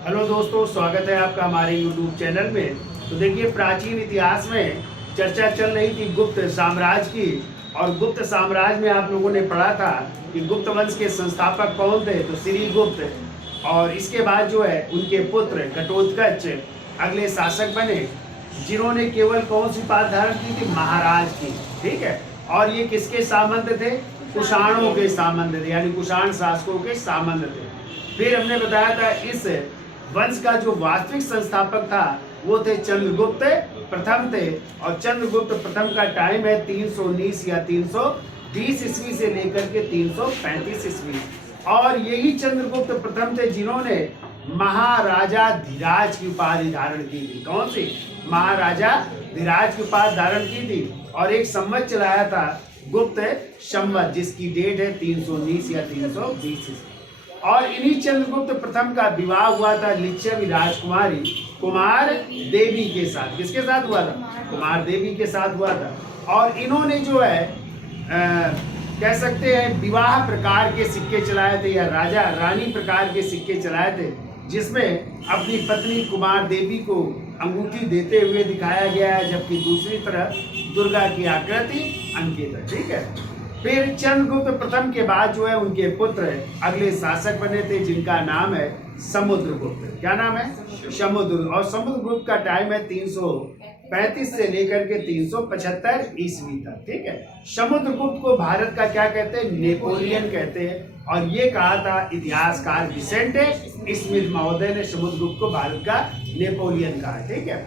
Hello दोस्तों, स्वागत है आपका हमारे YouTube चैनल में। तो देखिए, प्राचीन इतिहास में चर्चा चल रही थी गुप्त साम्राज्य की। और गुप्त साम्राज्य में आप लोगों ने पढ़ा था कि गुप्त वंश के संस्थापक कौन थे, तो श्री गुप्त। और इसके बाद जो है उनके पुत्र घटोत्कच अगले शासक बने, जिन्होंने केवल कौन सी उपाधि धारण की थी, महाराज की। ठीक है। और ये किसके सामंत थे, कुषाणों के सामंत थे, यानी कुषाण शासकों के सामंत थे। फिर हमने बताया था इस वंश का जो वास्तविक संस्थापक था वो थे चंद्रगुप्त प्रथम थे। और चंद्रगुप्त प्रथम का टाइम है 319 या 320 ईस्वी से लेकर के 335 ईस्वी। और यही चंद्रगुप्त प्रथम थे जिन्होंने महाराजा धीराज की उपाधि धारण की थी। कौन सी? महाराजा धीराज की उपाधि धारण की थी। और एक संवत चलाया था गुप्त संवत, जिसकी डेट है 319 या 320 ईस्वी। और इन्हीं चंद्रगुप्त प्रथम का विवाह हुआ था लिच्छवी राजकुमारी कुमार देवी के साथ। किसके साथ हुआ था? कुमार देवी के साथ हुआ था। और इन्होंने जो है कह सकते हैं विवाह प्रकार के सिक्के चलाए थे, या राजा रानी प्रकार के सिक्के चलाए थे, जिसमें अपनी पत्नी कुमार देवी को अंगूठी देते हुए दिखाया गया है, जबकि दूसरी तरफ दुर्गा की आकृति अंकित है। ठीक है। फिर चंद्रगुप्त प्रथम के बाद जो है उनके पुत्र अगले शासक बने थे, जिनका नाम है समुद्रगुप्त। क्या नाम है? समुद्र। और समुद्रगुप्त का टाइम है 335 से लेकर के 375 ईस्वी तक। ठीक है। समुद्रगुप्त को भारत का क्या कहते हैं? नेपोलियन कहते हैं। और ये कहा था इतिहासकार विसेंट स्मिथ महोदय ने, समुद्रगुप्त को भारत का नेपोलियन कहा। ठीक है।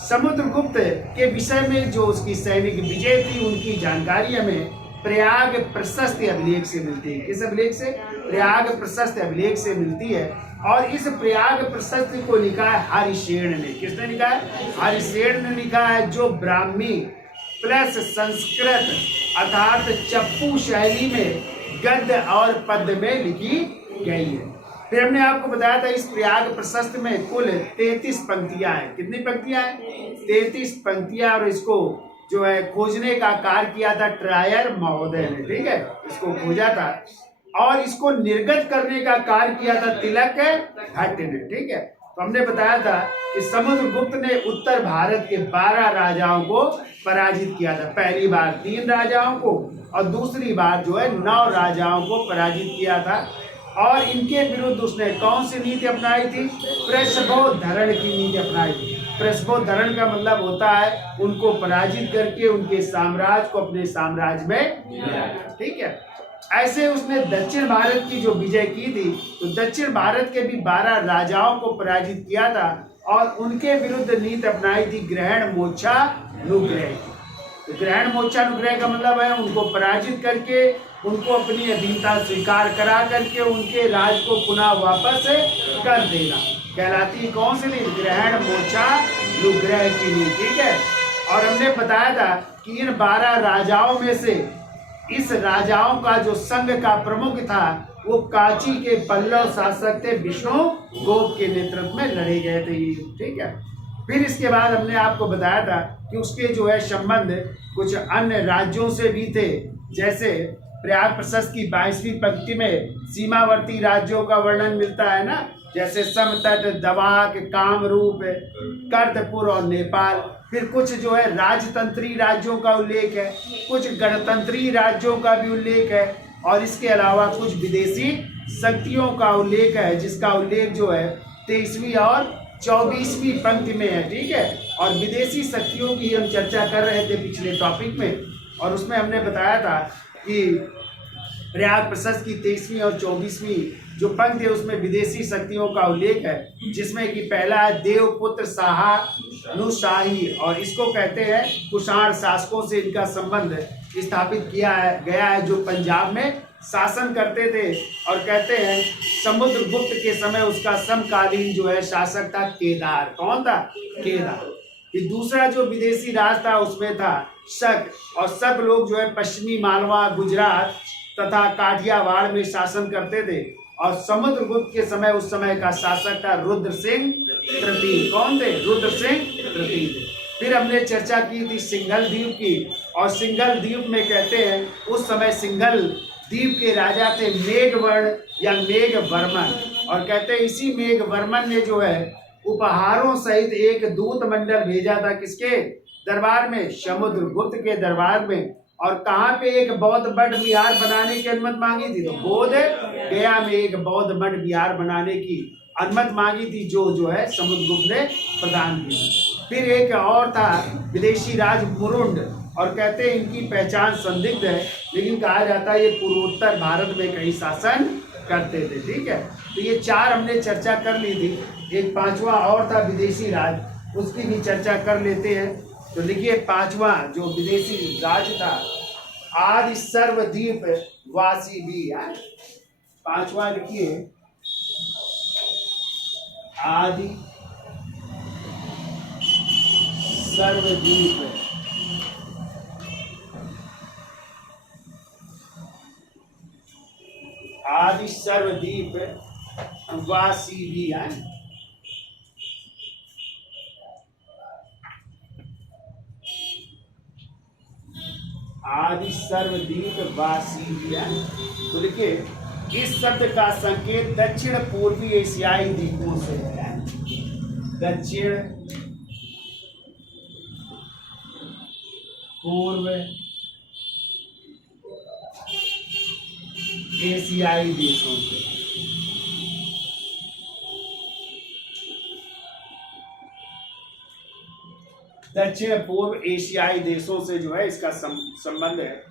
समुद्रगुप्त के विषय में जो उसकी सैनिक विजय थी, उनकी जानकारी हमें प्रयाग प्रशस्त अभिलेख से मिलती है। किस अभिलेख से? प्रयाग प्रशस्त अभिलेख से मिलती है। और इस प्रयाग प्रशस्त को लिखा है हरिसेन ने। किसने लिखा है? हरिसेन ने लिखा है, जो ब्राह्मी प्लस संस्कृत अर्थात चप्पू शैली में गद्य और पद्य में लिखी गई है। फिर हमने आपको बताया था इस प्रयाग प्रशस्त में कुल 33 पंक्तियां हैं। कितनी पंक्तियां हैं? 33 पंक्तियां। और इसको जो है खोजने का कार्य किया था ट्रायर महोदय ने। ठीक है। इसको खोजा था और इसको निर्गत करने का कार्य किया था तिलक भट्ट ने। ठीक है। तो हमने बताया था कि समुद्रगुप्त ने उत्तर भारत के 12 राजाओं को पराजित किया था। पहली बार 3 राजाओं को और दूसरी बार जो है 9 राजाओं को पराजित किया था। और इनके विरुद्ध उसने कौन सी नीति अपनाई थी? प्रसभोधरण की नीति अपनाई थी। प्रसभोधरण का मतलब होता है उनको पराजित करके उनके साम्राज्य को अपने साम्राज्य में लिया। ठीक है। ऐसे उसने दक्षिण भारत की जो विजय की थी, तो दक्षिण भारत के भी 12 राजाओं को पराजित किया था और उनके विरुद्ध नीति अपनाई थी ग्रहण मोक्षानुग्रह। तो ग्रहण मोक्षानुग्रह का मतलब है उनको पराजित करके उनको अपनी अधीनता स्वीकार करा करके उनके राज को पुनः वापस कर देना, कहलाती कौन सी नीति? ग्रहण मोक्षानुग्रह की नीति। ठीक है। और हमने बताया था कि इन 12 राजाओं में से इस राजाओं का जो संघ का प्रमुख था वो कांची के पल्लव शासक थे विष्णुगुप्त के नेतृत्व में लड़े गए थे। ठीक है। फिर इसके बाद हमने आपको बताया था कि उसके जो है संबंध कुछ अन्य राज्यों से भी थे। जैसे प्रयाग प्रशस्त की 22वीं पंक्ति में सीमावर्ती राज्यों का वर्णन मिलता है ना, जैसे समतट, दवाक, कामरूप, कर्दपुर और नेपाल। फिर कुछ जो है राजतंत्री राज्यों का उल्लेख है, कुछ गणतंत्री राज्यों का भी उल्लेख है, और इसके अलावा कुछ विदेशी शक्तियों का उल्लेख है, जिसका उल्लेख जो है 23वीं और 24वीं पंक्ति में है। ठीक है। और विदेशी शक्तियों की हम चर्चा कर रहे थे पिछले टॉपिक में, और उसमें हमने बताया था कि प्रयाग प्रशस्त की 23वीं और 24वीं जो पंक्ति है उसमें विदेशी शक्तियों का उल्लेख है, जिसमें कि पहला है देवपुत्र शाहानुशाही, और इसको कहते हैं कुषाण शासकों से इनका संबंध स्थापित किया गया है, जो पंजाब में शासन करते थे। और कहते हैं समुद्रगुप्त के समय उसका समकालीन जो है शासक था केदार। कौन था? केदार। फिर दूसरा जो विदेशी राज था उसमें था शक, और शक लोग जो है पश्चिमी मालवा, गुजरात तथा काठियावाड़ में शासन करते थे। और समुद्रगुप्त के समय उस समय का शासक था रुद्र सिंह तृतीय। कौन थे? रुद्र सिंह तृतीय। फिर हमने चर्चा की थी सिंघल द्वीप की, और सिंघल द्वीप में कहते हैं उस समय सिंघल द्वीप के राजा थे मेघवर्ण या मेघवर्मन, और कहते हैं इसी मेघवर्मन ने जो है उपहारों सहित एक दूत मंडल भेजा था किसके दरबार में, समुद्रगुप्त के दरबार में। और कहाँ पे एक बौद्ध मठ विहार बनाने की अनुमति मांगी थी, तो बोध गया में एक बौद्ध मठ विहार बनाने की अनुमति मांगी थी, जो है समुद्रगुप्त ने प्रदान की। फिर एक और था विदेशी राज मुरुंड, और कहते हैं इनकी पहचान संदिग्ध है, लेकिन कहा जाता है ये पूर्वोत्तर भारत में कहीं शासन करते थे। ठीक है, तो ये 4 हमने चर्चा कर ली थी। एक 5वां और था विदेशी राज, उसकी भी चर्चा कर लेते हैं। तो देखिए 5वां जो विदेशी राज था आदि सर्वद्वीप वासी भी है। 5वां लिखिए आदि सर्वद्वीप आदि सर्वद्वीप वासी भी है। आदि सर्वद्वीप वासी भी है। तो देखिए इस शब्द का संकेत दक्षिण पूर्वी एशियाई द्वीपों से है। दक्षिण पूर्व एशियाई देशों से। दक्षिण पूर्व एशियाई देशों से जो है इसका संबंध है,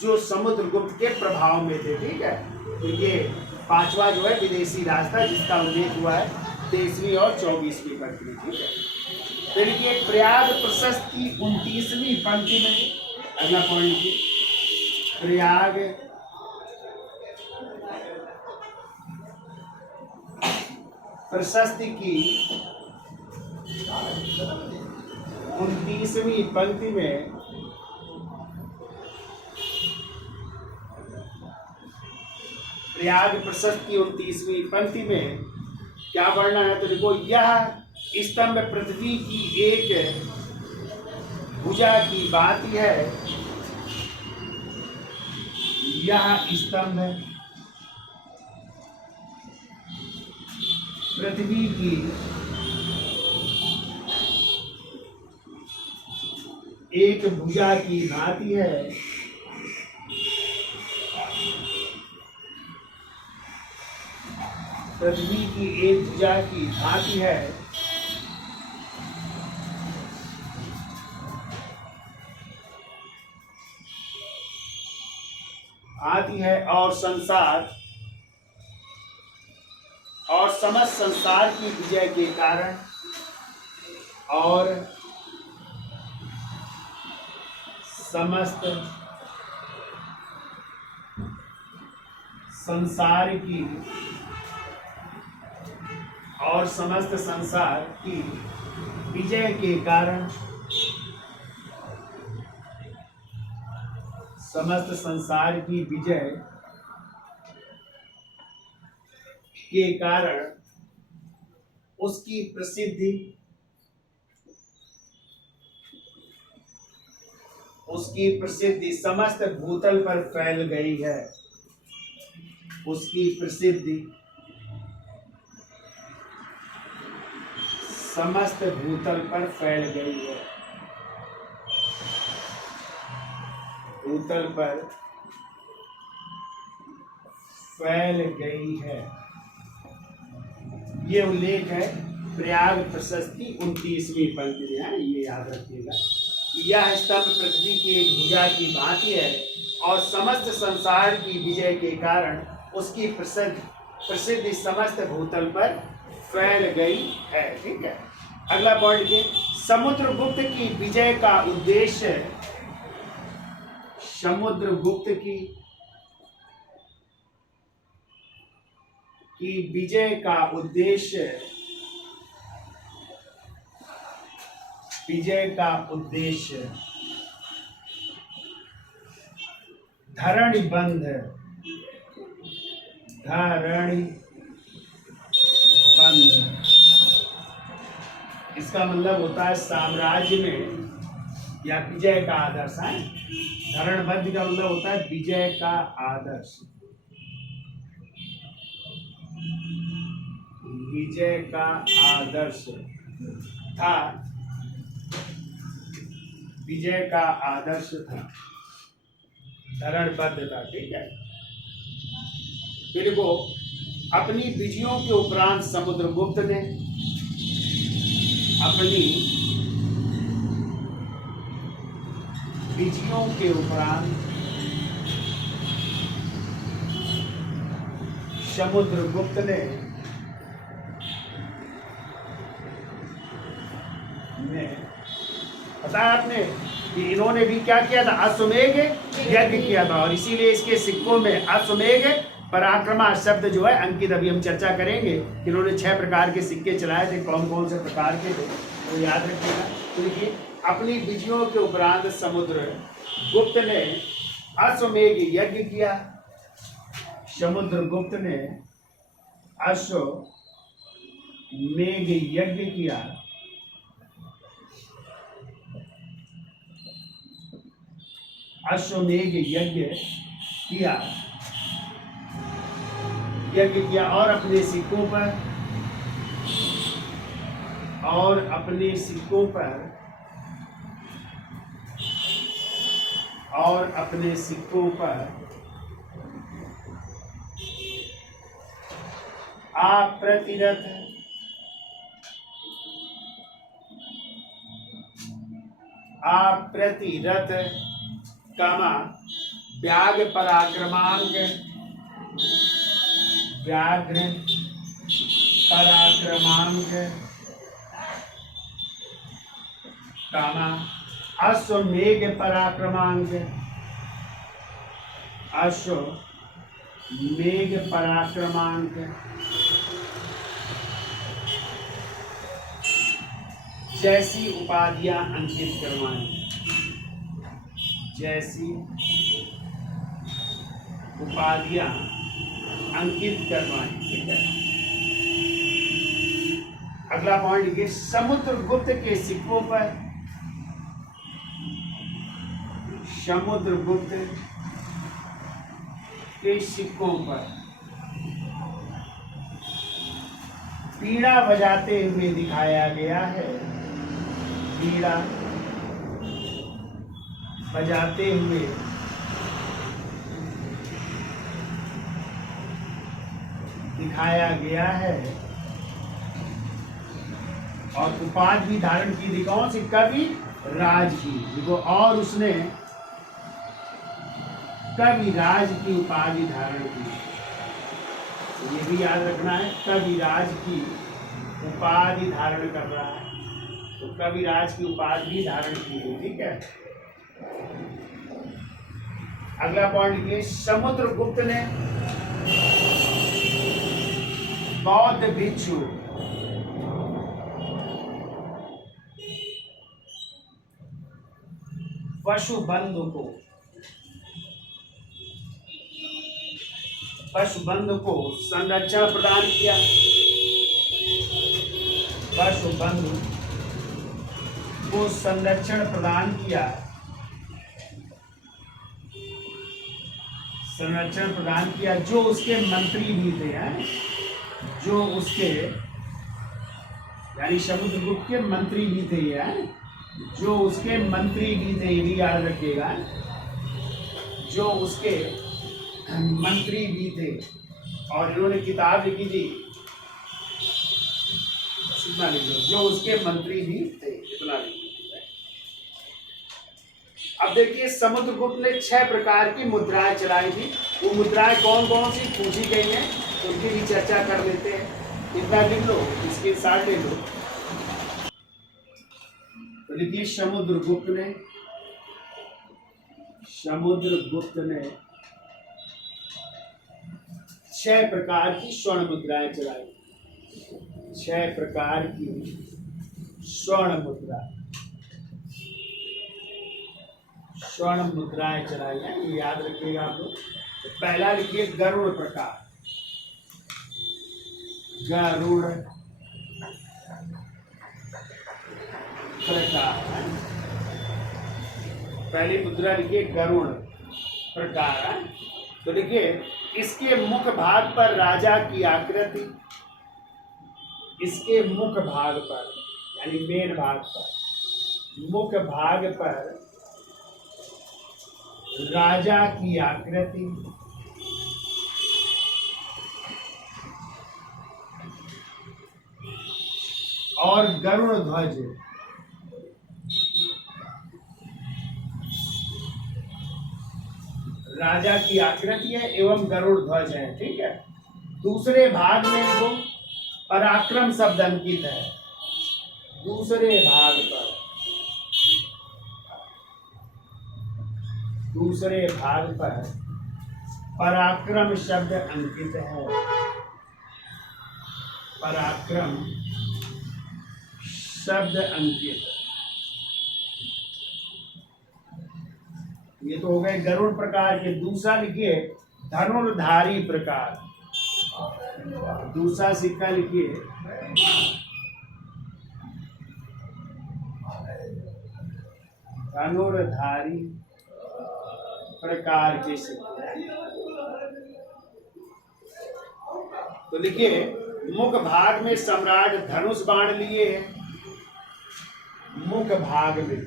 जो समुद्रगुप्त के प्रभाव में थे। ठीक है, तो ये 5वां जो है विदेशी राज था जिसका उल्लेख हुआ है 23वीं और 24वीं पंक्ति में। ठीक है, फिर ये प्रयाग प्रशस्त की 29वीं पंक्ति में अगला पॉइंट की प्रयाग प्रशस्ति की 29वीं पंक्ति में प्रयाग प्रशस्त की 29वीं पंक्ति में क्या वर्णन है, तो देखो यह स्तंभ पृथ्वी की एक भुजा की भांति है। यह स्तंभ पृथ्वी की एक भुजा की भांति है। पृथ्वी की एक भुजा की भांति है। आती है और संसार और समस्त संसार की विजय के कारण और समस्त संसार की और समस्त संसार की विजय के कारण समस्त संसार की विजय के कारण उसकी प्रसिद्धि समस्त भूतल पर फैल गई है। उसकी प्रसिद्धि समस्त भूतल पर फैल गई है। भूतल पर फैल गई है। ये उल्लेख है प्रयाग प्रशस्त की 29वीं पंक्ति में है, ये याद रखिएगा। यह स्तंभ पृथ्वी की एक भुजा की भांति है और समस्त संसार की विजय के कारण उसकी प्रसिद्धि समस्त भूतल पर फैल गई है। ठीक है, अगला पॉइंट है समुद्रगुप्त की विजय का उद्देश्य। समुद्रगुप्त की विजय का उद्देश्य धरणि बंध इसका मतलब होता है साम्राज्य में या विजय का आदर्श है। धरणबद्ध का मतलब होता है विजय का आदर्श। विजय का आदर्श था, विजय का आदर्श था, धरणबद्ध था। ठीक है, फिर वो अपनी विजयों के उपरांत समुद्रगुप्त ने अपनी विजयों के उपरांत समुद्रगुप्त ने बताया आपने कि इन्होंने भी क्या किया था, अश्वमेध यज्ञ किया था, और इसीलिए इसके सिक्कों में अश्वमेध पराक्रमा शब्द जो है अंकित। अभी हम चर्चा करेंगे कि इन्होंने 6 प्रकार के सिक्के चलाए थे, कौन कौन से प्रकार के थे, तो याद रखिएगा। तो देखिए, अपनी विजयों के उपरांत समुद्रगुप्त ने अश्वमेध यज्ञ किया, समुद्रगुप्त ने अश्वमेध यज्ञ किया, अश्वमेध यज्ञ किया और अपने सिक्कों पर अप्रतिरथ कामा व्याघ्र पराक्रमांक कामा अश्वमेध पराक्रमांक जैसी उपाधियां अंकित करवाएं, ठीक है। अगला पॉइंट लिखिए, समुद्रगुप्त के सिक्कों पर पीड़ा बजाते हुए दिखाया गया है, पीड़ा बजाते हुए दिखाया गया है, और उपाधि धारण की थी कौन सी, कवि राज की। देखो, और उसने कवि राज की उपाधि धारण की, ये भी याद रखना है, कवि राज की उपाधि धारण कर रहा है, तो कवि राज की उपाधि धारण की है। ठीक है, अगला पॉइंट ये, समुद्रगुप्त ने बौद्ध भिक्षु पशुबंधु को संरक्षण प्रदान किया, संरक्षण प्रदान किया, जो उसके मंत्री भी थे, यानी समुद्रगुप्त के मंत्री भी थे, जो उसके मंत्री भी थे, ये भी याद रखिएगा, जो उसके मंत्री भी थे, और इन्होंने किताब लिखी थी, इतना लिख लो, जो उसके मंत्री भी थे, इतना लिख लो। अब देखिए, समुद्रगुप्त ने 6 प्रकार की मुद्राएं चलाई थी, वो मुद्राएं कौन कौन सी पूछी गई हैं, उनकी भी चर्चा कर लेते हैं। इतना लिख लो, इसके साथ ले लो। तो लिखिए, समुद्रगुप्त ने 6 प्रकार की स्वर्ण मुद्राएं चलाई, 6 प्रकार की स्वर्ण मुद्राएं चलाई हैं, ये याद रखिएगा आप लोग। तो पहला लिखिए, गरुड़ प्रकार, पहली मुद्रा लिखिए गरुड़ प्रकार। तो देखिए, इसके मुख भाग पर राजा की आकृति, इसके मुख भाग पर यानी मेन भाग पर, मुख भाग पर राजा की आकृति और गरुड़ ध्वज राजा की आकृति है एवं गरुड़ ध्वज है। ठीक है। दूसरे भाग में जो पराक्रम शब्द अंकित है, दूसरे भाग पर, दूसरे भाग पर पराक्रम शब्द अंकित है। पराक्रम शब्द अंकित। ये तो हो गए गरुड़ प्रकार के। दूसरा लिखिए धनुर्धारी प्रकार। दूसरा सिक्का लिखिए धनुर्धारी प्रकार के सिक्के। तो लिखिए मुख भाग में सम्राट धनुष बाण लिए है। मुख भाग में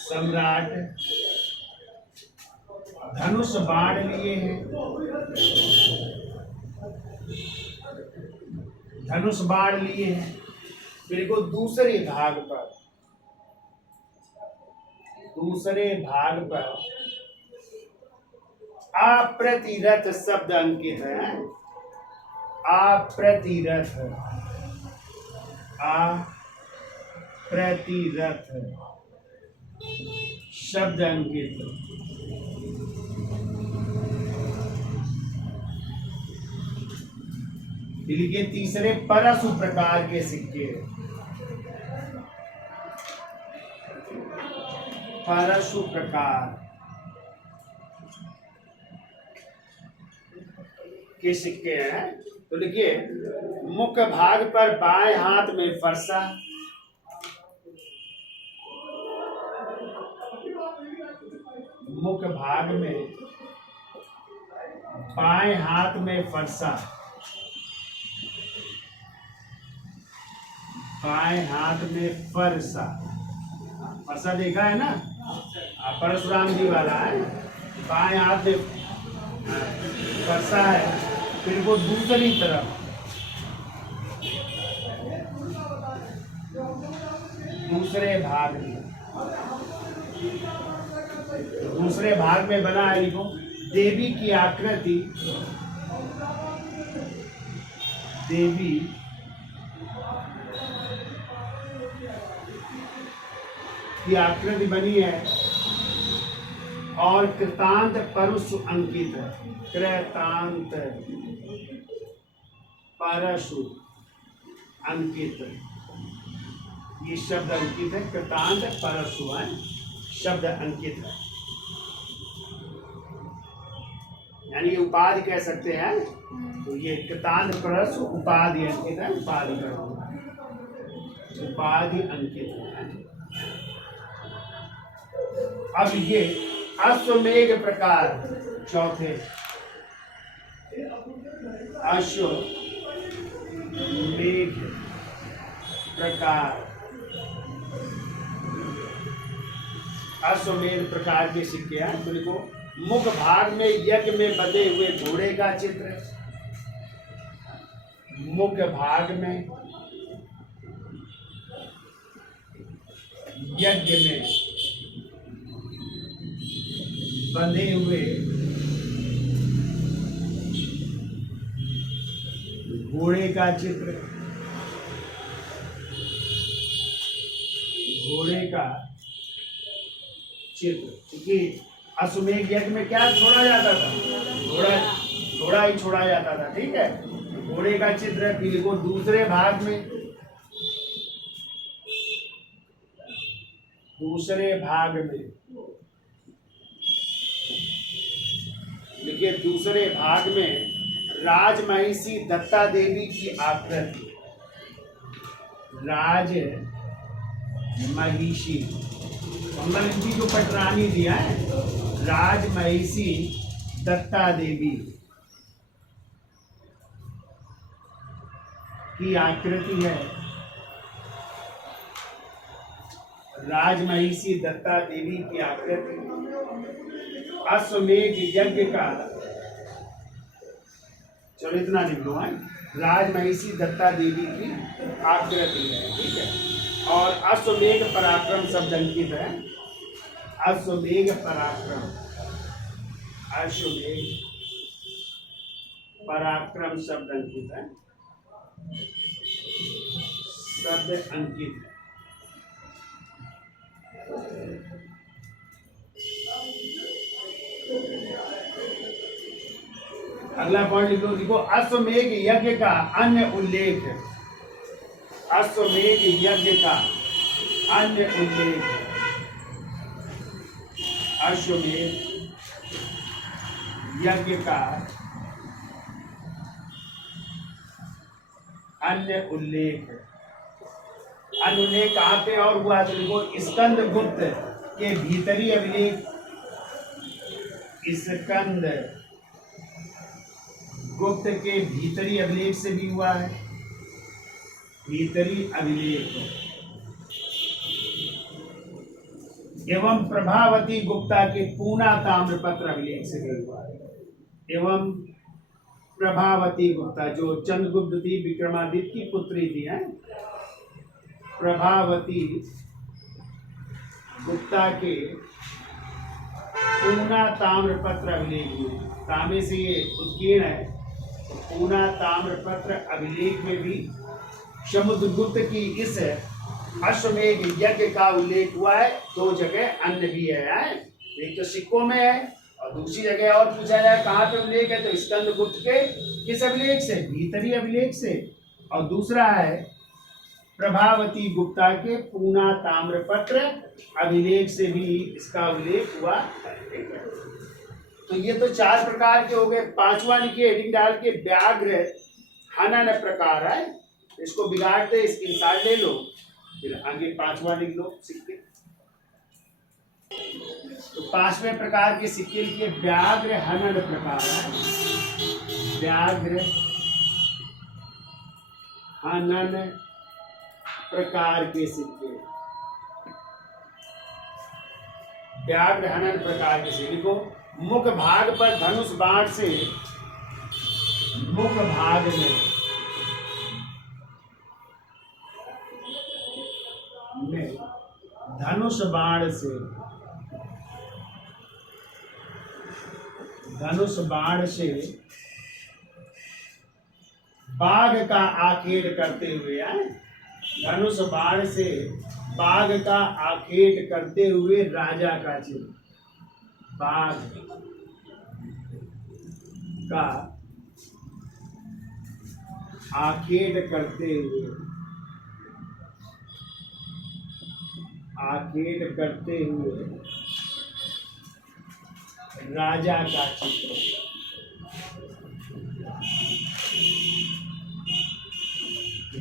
सम्राट धनुष बाण लिए हैं। धनुष बाण लिए हैं। फिर को दूसरे भाग पर, दूसरे भाग पर अप्रतिरथ शब्द अंकित है। अप्रतिरथ, अप्रतिरथ शब्द अंकित। दिल के तीसरे परशु प्रकार के सिक्के। परशु प्रकार के सिक्के हैं। तो देखिए मुख्य भाग पर बाएं हाथ में फरसा, मुख्य भाग में बाएं हाथ में फरसा, बाएं हाथ में फरसा। फरसा देखा है ना, परशुराम जी वाला है। बाएं हाथ में फरसा है। फिर वो दूसरी तरफ दूसरे भाग में, दूसरे भाग में बना है, लिखो देवी की आकृति, देवी की आकृति बनी है और कृतांत परशु अंकित है। कृतांत परशु अंकित, ये शब्द अंकित है। कृतांत परशु है शब्द अंकित है, यानी उपाधि कह सकते हैं। तो ये कृतांत परशु उपाधि अंकित है। उपाधि का उपाधि अंकित है। अब ये अश्वमेघ प्रकार चौथे, अश्वमेघ प्रकार, अश्वमेध प्रकार के सिक्के हैं। तो देखो मुख भाग में यज्ञ में बंधे हुए घोड़े का चित्र, मुख्य भाग में यज्ञ में बंधे हुए घोड़े का चित्र, घोड़े का चित्र। क्योंकि अश्वमेध यज्ञ में क्या छोड़ा जाता था? घोड़ा ही छोड़ा जाता था। ठीक है। घोड़े का चित्र है। को दूसरे भाग में, दूसरे भाग में देखिए, दूसरे भाग में राजमहिषी दत्ता देवी की आकृति, राज महिषी, मंगल जी को पटरानी दिया है। राजमहिषी दत्ता देवी की आकृति है। राजमहिषी दत्ता देवी की आकृति अश्वमेध यज्ञ का, चलो इतना लिख लो, राजमहिषी दत्ता देवी की आकृति है, ठीक है। और अश्वमेध पराक्रम शब्द अंकित है। अश्वमेध पराक्रम, अश्वमेध पराक्रम शब्द अंकित है, शब्द अंकित है। अगला पॉइंट लिखो, देखो अश्वमेध यज्ञ का अन्य उल्लेख, अश्वमेध यज्ञ का अन्य उल्लेख, अश्वमेध यज्ञ का अन्य उल्लेख। अन्य उल्लेख कहाँ पे और हुआ तो लिखो स्कंद गुप्त के भीतरी अभिलेख, स्कंद गुप्त के भीतरी अभिलेख से भी हुआ है, भीतरी अभिलेख। एवं प्रभावती गुप्ता के पूना ताम्रपत्र अभिलेख से भी हुआ है। एवं प्रभावती गुप्ता जो चंद्रगुप्त थी, विक्रमादित्य की पुत्री थी, है प्रभावती गुप्ता के पूना ताम्रपत्र अभिलेख में, तांबे से ये उत्कीर्ण है, तो पूना ताम्रपत्र अभिलेख में भी समुद्रगुप्त की इस अश्वमेध यज्ञ का उल्लेख हुआ है। दो जगह अन्य भी है, एक तो सिक्कों में है और दूसरी जगह और पूछा जाए कहाँ पे उल्लेख है तो स्कंदगुप्त के किस अभिलेख से, भीतरी अभिलेख से। और दूसरा है प्रभावती गुप्ता के पूना ताम्रपत्र अभिलेख से भी इसका उल्लेख हुआ है। तो ये तो चार प्रकार के हो गए। पांचवा लिखिए हेडिंग डाल के, व्याघ्र हनन प्रकार है, इसको बिगाड़ते स्क्रीनशॉट ले लो, फिर आगे पांचवा लिख लो सिक्के। तो पांचवें प्रकार के सिक्के लिखिए, व्याघ्र हनन प्रकार है, व्याघ्र हनन प्रकार के सिक्के, व्याघ्र हनन प्रकार के सिक्के। लिखो मुख भाग पर धनुष बाण से, मुख भाग में धनुष बाण से, धनुष बाण से बाघ का आखेट करते हुए, धनुष बाण से बाघ का आखेट करते हुए राजा का चिन्ह, बाघ का आखेट करते हुए, आखेट करते हुए राजा का चित्र,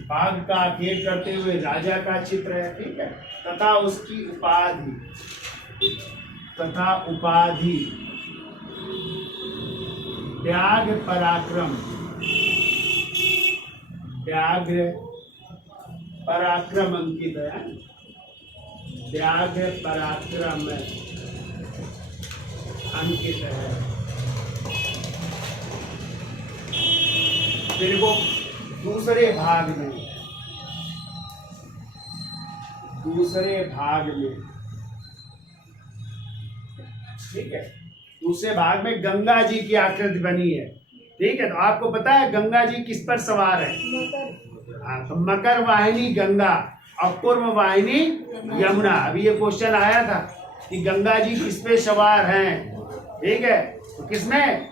बाघ का आखेट करते हुए राजा का चित्र है, ठीक है। तथा उसकी उपाधि, तथा उपाधि व्याघ्र पराक्रम, व्याघ्र पराक्रम अंकित है, व्याघ्र पराक्रम अंकित है। फिर वो दूसरे भाग में, दूसरे भाग में, ठीक है, दूसरे भाग में गंगा जी की आकृति बनी है, ठीक है। तो आपको पता है गंगा जी किस पर सवार है? हाँ, तो मकर वाहिनी गंगा और पूर्व वाहिनी यमुना। अभी ये क्वेश्चन आया था कि गंगा जी किस पे सवार हैं, ठीक है। तो किसमें?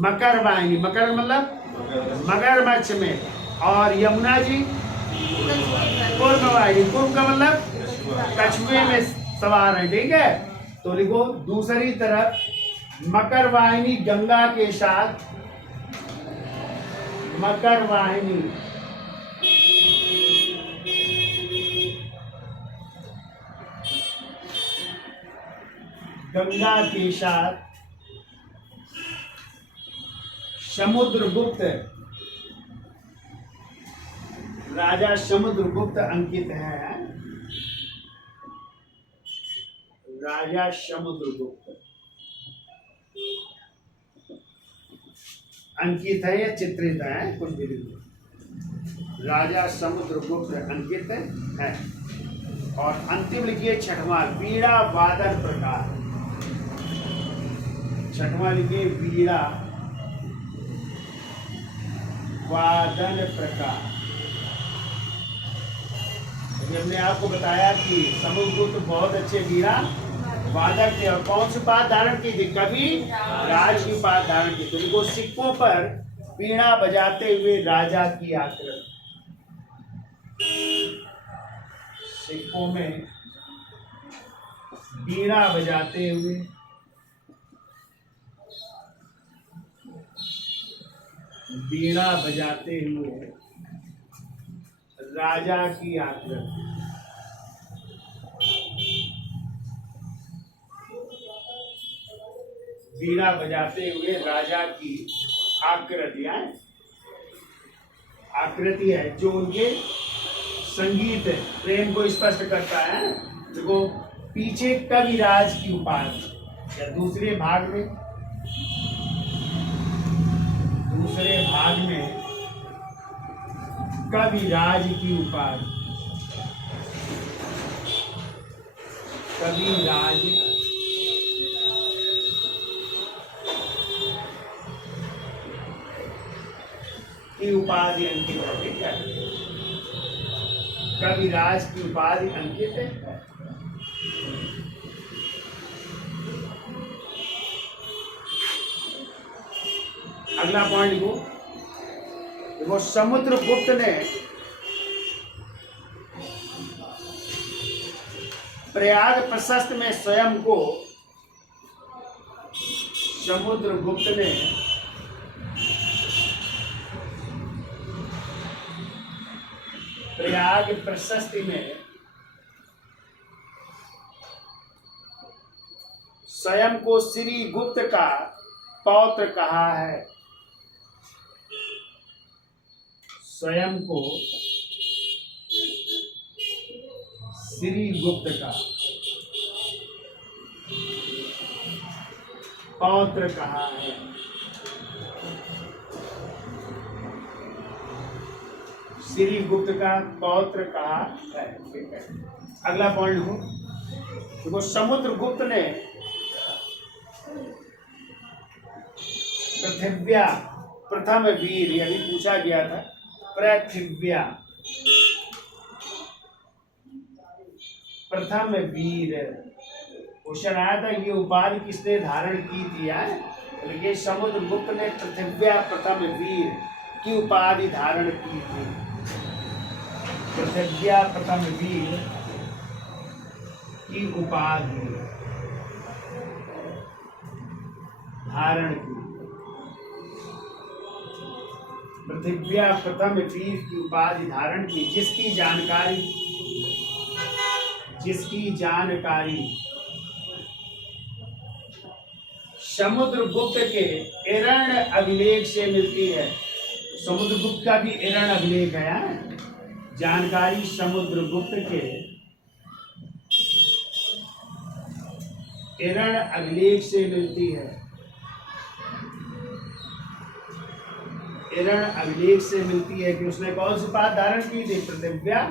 मकर वाहिनी, मकर मतलब मगरमच्छ में, और यमुना जी पूर्व वाहिनी, पूर्व का मतलब कछुए में सवार है, ठीक है। तो लिखो दूसरी तरफ मकर वाहिनी गंगा के साथ, मकर वाहिनी गंगा के साथ समुद्रगुप्त राजा समुद्रगुप्त अंकित है। राजा समुद्रगुप्त अंकित है या चित्रित है, कुछ भी लिखिए। राजा समुद्रगुप्त अंकित है। और अंतिम लिखिए छठवां, वीणा वादन प्रकार। छठवां लिखिए वीणा वादन प्रकार। हमने आपको बताया कि समुद्रगुप्त बहुत अच्छे वीणा वादक थे। और कौन सी उपाधि धारण की थी? कवि राज की उपाधि धारण की। तो इनको सिक्कों पर वीणा बजाते हुए राजा की आकृति, सिक्कों में वीणा बजाते हुए राजा की आकृति। वीणा बजाते हुए राजा की आकृति है जो उनके संगीत प्रेम को स्पष्ट करता है। देखो पीछे कविराज की उपाधि, या दूसरे भाग में कविराज की उपाधि, कविराज की उपाधि अंकित है। ठीक है, कविराज की उपाधि अंकित है। अगला पॉइंट लिखो। देखो समुद्रगुप्त ने प्रयाग प्रशस्त में स्वयं को, समुद्रगुप्त ने प्रयाग प्रशस्ति में स्वयं को श्री गुप्त का पौत्र कहा है। स्वयं को श्री गुप्त का पौत्र कहा है। श्री गुप्त का पौत्र कहा है। ठीक है, अगला पॉइंट लिखो। देखो समुद्रगुप्त ने पृथिव्या प्रथम वीर, यही पूछा गया था, पृथिव्या प्रथम वीर क्वेश्चन आया था। ये उपाधि किसने धारण की थी? देखिए समुद्रगुप्त ने पृथिव्या प्रथम वीर की उपाधि धारण की थी। पृथिव्या प्रथम वीर की उपाधि धारण की। पृथिव्या प्रथम वीर की उपाधि धारण की, जिसकी जानकारी समुद्रगुप्त के एरण अभिलेख से मिलती है। समुद्रगुप्त का भी एरण अभिलेख है। जानकारी समुद्रगुप्त के एरण अभिलेख से मिलती है। एरण अभिलेख से मिलती है कि उसने कौन सी उपाधि धारण की थी? पृथिव्या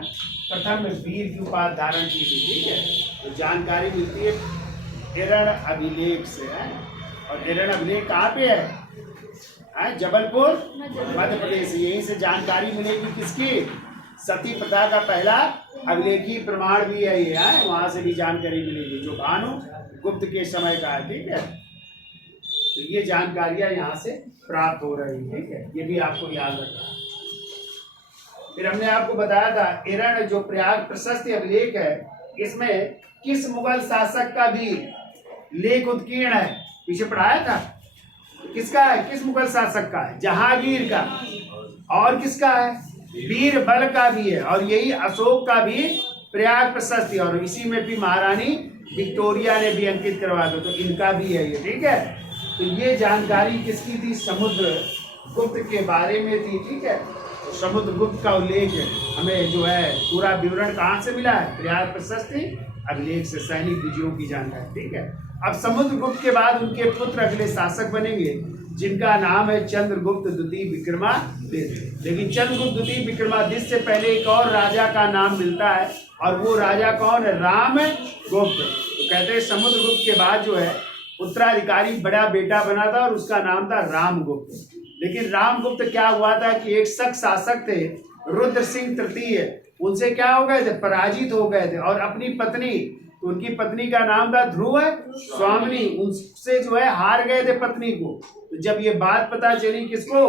प्रथम वीर की उपाधि धारण की थी। ठीक है, तो जानकारी मिलती है एरण अभिलेख से है। और एरण अभिलेख कहाँ पे है? जबलपुर मध्य प्रदेश। यहीं से जानकारी मिलेगी किसकी? सती प्रथा का पहला अभिलेखी प्रमाण भी है ये है, वहां से भी जानकारी मिलेगी जो भानु गुप्त के समय का है। ठीक है, तो ये जानकारियां यहाँ से प्राप्त हो रही है। ठीक है, ये भी आपको याद रखना है। फिर हमने आपको बताया था एरण जो प्रयाग प्रशस्ति अभिलेख है, इसमें किस मुगल शासक का भी लेख उत्कीर्ण है? पीछे पढ़ाया था। किसका है? किस मुगल शासक का है? जहांगीर का। और किसका है? बीरबल का भी है। और यही अशोक का भी प्रयाग प्रशस्ति, और इसी में भी महारानी विक्टोरिया ने भी अंकित करवा दो, तो इनका भी है ये। ठीक है, तो ये जानकारी किसकी थी? समुद्रगुप्त के बारे में थी। ठीक है, समुद्रगुप्त का उल्लेख हमें जो है पूरा विवरण कहाँ से मिला है? प्रयाग प्रशस्ति अभिलेख से, सैनिक विजयों की जानकारी। ठीक है, अब समुद्रगुप्त के बाद उनके पुत्र अगले शासक बनेंगे जिनका नाम है चंद्रगुप्त द्वितीय विक्रमादित्य। लेकिन चंद्रगुप्त द्वितीय विक्रमादित्य से पहले एक और राजा का नाम मिलता है और वो राजा कौन है? रामगुप्त। तो कहते हैं समुद्रगुप्त के बाद जो है उत्तराधिकारी बड़ा बेटा बना था और उसका नाम था रामगुप्त। लेकिन रामगुप्त क्या हुआ था कि एक शक शासक थे रुद्र सिंह तृतीय, उनसे क्या हो गए थे? पराजित हो गए थे और अपनी पत्नी, उनकी पत्नी का नाम था ध्रुव स्वामिनी, उनसे जो है हार गए थे पत्नी को। तो जब ये बात पता चली किसको?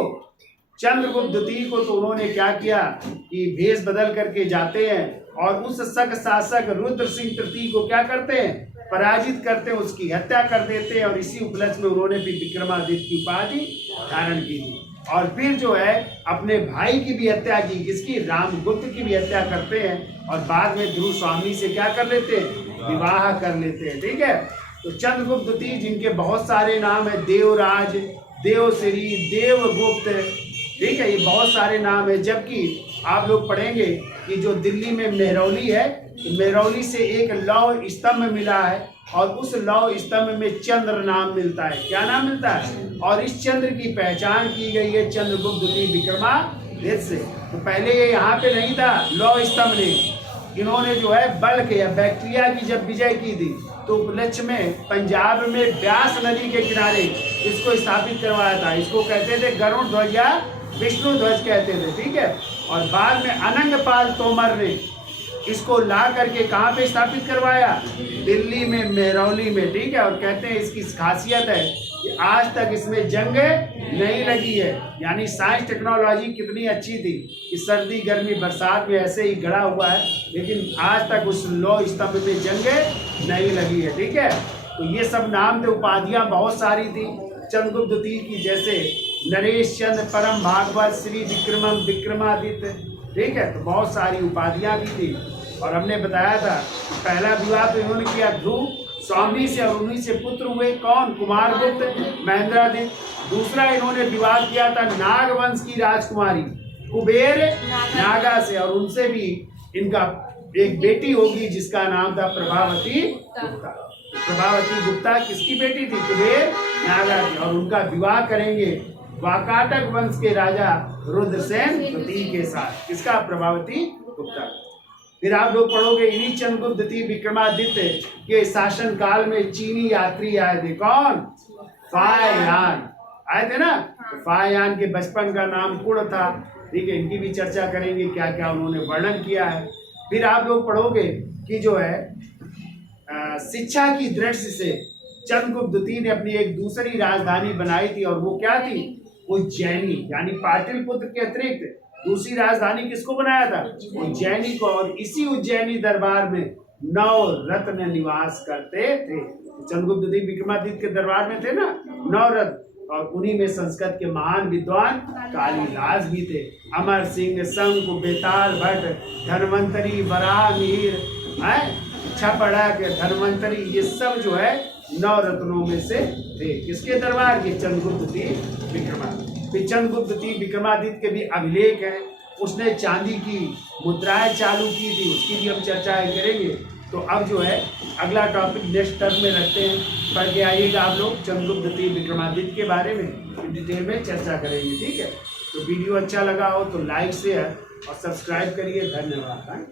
चंद्रगुप्त द्वितीय को, तो उन्होंने क्या किया कि भेष बदल करके जाते हैं और उस शक शासक रुद्र सिंह तृतीय को क्या करते हैं? पराजित करते हैं, उसकी हत्या कर देते हैं और इसी उपलक्ष्य में उन्होंने भी विक्रमादित्य की उपाधि धारण की थी। और फिर जो है अपने भाई की भी हत्या की, किसकी? रामगुप्त की भी हत्या करते हैं और बाद में ध्रुव स्वामी से क्या कर लेते हैं? विवाह कर लेते हैं। ठीक है, तो चंद्रगुप्त द्वितीय जिनके बहुत सारे नाम है, देवराज, देवश्री, देवगुप्त, ठीक है, ये बहुत सारे नाम है। जबकि आप लोग पढ़ेंगे कि जो दिल्ली में मेहरौली है, तो मेहरौली से एक लौह स्तंभ मिला है और उस लौह स्तंभ में चंद्र नाम मिलता है। क्या नाम मिलता है? और इस चंद्र की पहचान की गई है चंद्रगुप्त द्वितीय विक्रमादित्य से। तो पहले ये यहाँ पे नहीं था लौह स्तंभ ने, इन्होंने जो है बल्क या बैक्टीरिया की जब विजय की थी तो उपलक्ष्य में पंजाब में ब्यास नदी के किनारे इसको स्थापित करवाया था। इसको कहते थे गरुड़ ध्वज या विष्णु ध्वज कहते थे। ठीक है, और बाद में अनंगपाल तोमर ने इसको ला करके कहाँ पे स्थापित करवाया? दिल्ली में मेहरौली में। ठीक है, और कहते हैं इसकी खासियत है कि आज तक इसमें जंग नहीं लगी है। यानी साइंस टेक्नोलॉजी कितनी अच्छी थी कि सर्दी गर्मी बरसात में ऐसे ही गड़ा हुआ है, लेकिन आज तक उस लौह स्तंभ में जंग नहीं लगी है। ठीक है, तो ये सब नाम थे। उपाधियाँ बहुत सारी थी चंद्रगुप्त द्वितीय की, जैसे नरेश चंद्र, परम भागवत, श्री विक्रमम, विक्रमादित्य। ठीक है, तो बहुत सारी उपाधियाँ भी थी। और हमने बताया था कि पहला विवाह तो इन्होंने किया ध्रुव स्वामी से और उन्हीं से पुत्र हुए कौन? कुमारगुप्त, महेंद्रादित्य। दूसरा इन्होंने विवाह किया था नागवंश की राजकुमारी कुबेर नागा से और उनसे भी इनका एक बेटी होगी जिसका नाम था प्रभावती गुप्ता। प्रभावती गुप्ता किसकी बेटी थी? कुबेर नागा की। और उनका विवाह करेंगे वाकाटक वंश के राजा रुद्रसेन द्वितीय के साथ। किसका? प्रभावती गुप्ता। फिर आप लोग पढ़ोगे इन्हीं चंद्रगुप्त द्वितीय विक्रमादित्य के शासन काल में चीनी यात्री आए थे। कौन? फायान आए थे ना। तो फायान के बचपन का नाम कुड़ था। ठीक है, इनकी भी चर्चा करेंगे, क्या क्या उन्होंने वर्णन किया है। फिर आप लोग पढ़ोगे कि जो है शिक्षा की दृष्टि से चंद्रगुप्त द्वितीय ने अपनी एक दूसरी राजधानी बनाई थी और वो क्या थी? उज्जैनी, यानी पाटलिपुत्र के अतिरिक्त दूसरी राजधानी किसको बनाया था? उज्जैनी को। और इसी उज्जैनी दरबार में 9 रत्न निवास करते थे। चंद्रगुप्त द्वितीय विक्रमादित्य के दरबार में थे ना 9 रत्न, और उन्हीं में संस्कृत के महान विद्वान कालिदास भी थे। अमर सिंह, शंख, बेताल भट्ट, धन्वंतरी, वराह मिहिर, छपड़क, धन्वंतरी, ये सब जो है 9 रत्नों में से थे। किसके दरबार के? चंद्रगुप्त द्वितीय विक्रमादित्य। फिर चंद्रगुप्त द्वितीय विक्रमादित्य के भी अभिलेख है। उसने चांदी की मुद्राएं चालू की थी, उसकी भी हम चर्चा करेंगे। तो अब जो है अगला टॉपिक नेक्स्ट टर्म में रखते हैं, पढ़ के आइएगा आप लोग चंद्रगुप्त द्वितीय विक्रमादित्य के बारे में डिटेल में चर्चा करेंगे। ठीक है, तो वीडियो अच्छा लगा हो तो लाइक शेयर और सब्सक्राइब करिए। धन्यवाद।